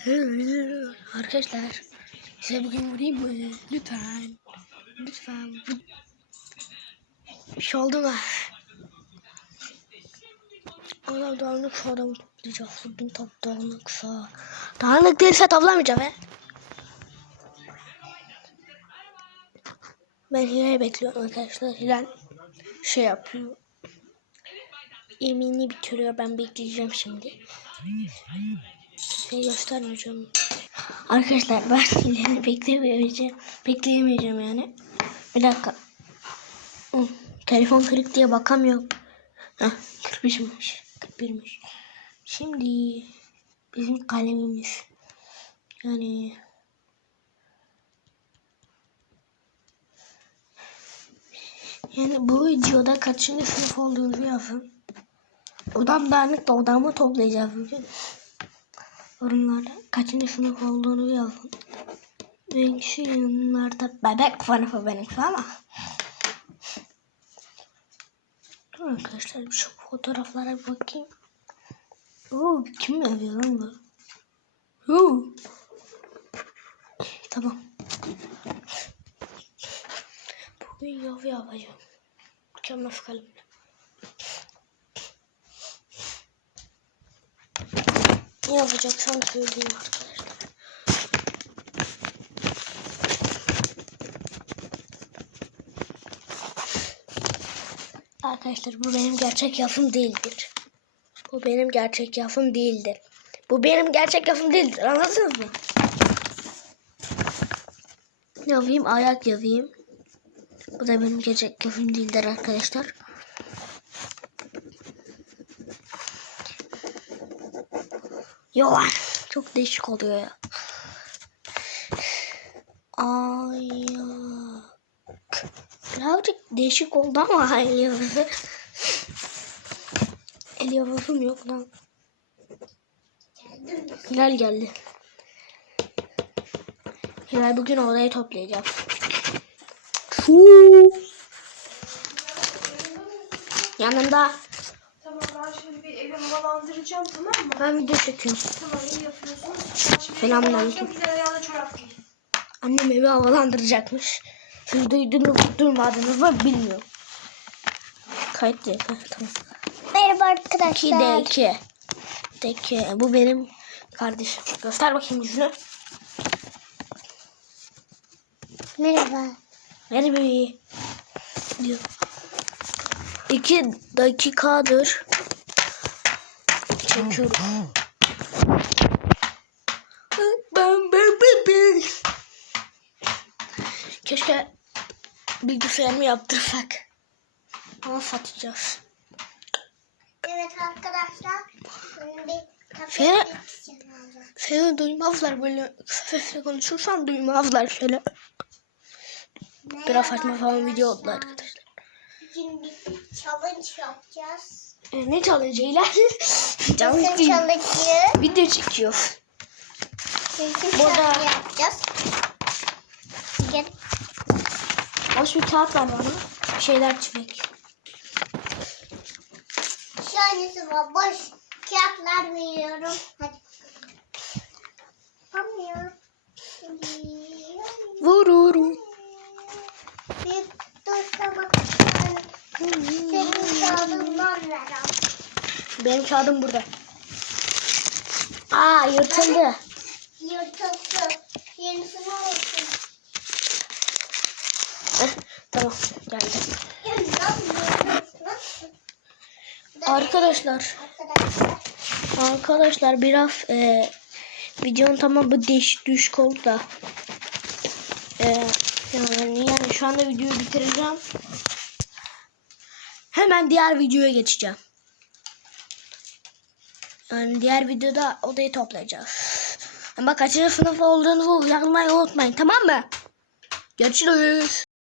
Arkadaşlar size bugün vurayım mı? Lütfen. Lütfen. Bir şey oldu mu? Adam dağınıksa adamı toplayacağız. Bugün top dağınıksa. Dağınık değilse toplamayacağım he. Ben Hilal'i bekliyorum arkadaşlar. Hilal şey yapıyor. Yemeğini bitiriyor. Ben bekleyeceğim şimdi. Şey göstermeyeceğim. Arkadaşlar ben Hilal'i bekleyemeyeceğim. Bekleyemeyeceğim yani. Bir dakika. Hı, Telefon kırık diye bakamıyorum. Heh, 45'miş. 41'miş. Şimdi bizim kalemimiz. Yani Yani bu videoda kaçıncı sınıf olduğunu yazın. Odam dağınık da odamı toplayacağız. Yorumlarda kaçıncı sınıf olduğunu yazın. Ben şu yorumlarda bebek sınıfı benimki ama. Dur arkadaşlar şu fotoğraflara bir bakayım. Oo, kim yapıyor lan bu? Oo. Tamam. Bugün yav yapacağım. Mükemmel kalemle. Ne yapacaksam söyleyeyim arkadaşlar. Arkadaşlar bu benim gerçek yapım değildir. Bu benim gerçek yapım değildir. Bu benim gerçek yapım değildir. Anladınız mı? Ne yapayım? Ayak yazayım. Bu da benim gerçek yapım değildir arkadaşlar. Yok. Çok değişik oluyor ya. Ayak. Birazcık değişik oldu ama el yazısı. El yazısım yok lan. Hilal geldi. Hilal bugün odayı toplayacağım. Fuu. Yanında ben şimdi bir evi havalandıracağım tamam mı? ben video çekiyorum. Tamam iyi yapıyorsun. Selamünaleyküm. Bir de ayağına çorap giy. Annem evi havalandıracakmış. Siz duydunuz mu duymadınız mı bilmiyorum. Kayıt diye. Tamam. Merhaba 2 arkadaşlar. de 2. De 2. Bu benim kardeşim. Göster bakayım yüzünü. Merhaba. Bir. Diyor. 2 dakikadır çekiyorum. Ben ben ben ben. Keşke bilgisayarımı yaptırsak. Ama satacağız. Evet arkadaşlar. Gideceğim. Seni duymazlar böyle kısa sesle konuşursan duymazlar şöyle. Biraz saçma falan video oldu arkadaşlar. Bugün bir challenge yapacağız. E, ne challenge iler? Nasıl challenge'ı? Video çekiyor. Çünkü Burada- yapacağız. Gel. Boş bir kağıt var bana. Bir şeyler çizmek. Şahanesi var. Boş kağıtlar veriyorum. Hadi. Yapamıyorum. Vururum. Bir dursa bak. Senin kağıdından ver. Benim kağıdım burada. Aa yırtıldı. Yırtıldı. Yenisini. Heh, tamam geldi. Arkadaşlar. Arkadaşlar. Biraz e, videonun tamamı değişik düşük oldu da. E, yani, yani şu anda videoyu bitireceğim. Hemen diğer videoya geçeceğim. Yani diğer videoda odayı toplayacağız. Ama kaçıncı sınıf olduğunuzu yazmayı unutmayın tamam mı? Görüşürüz.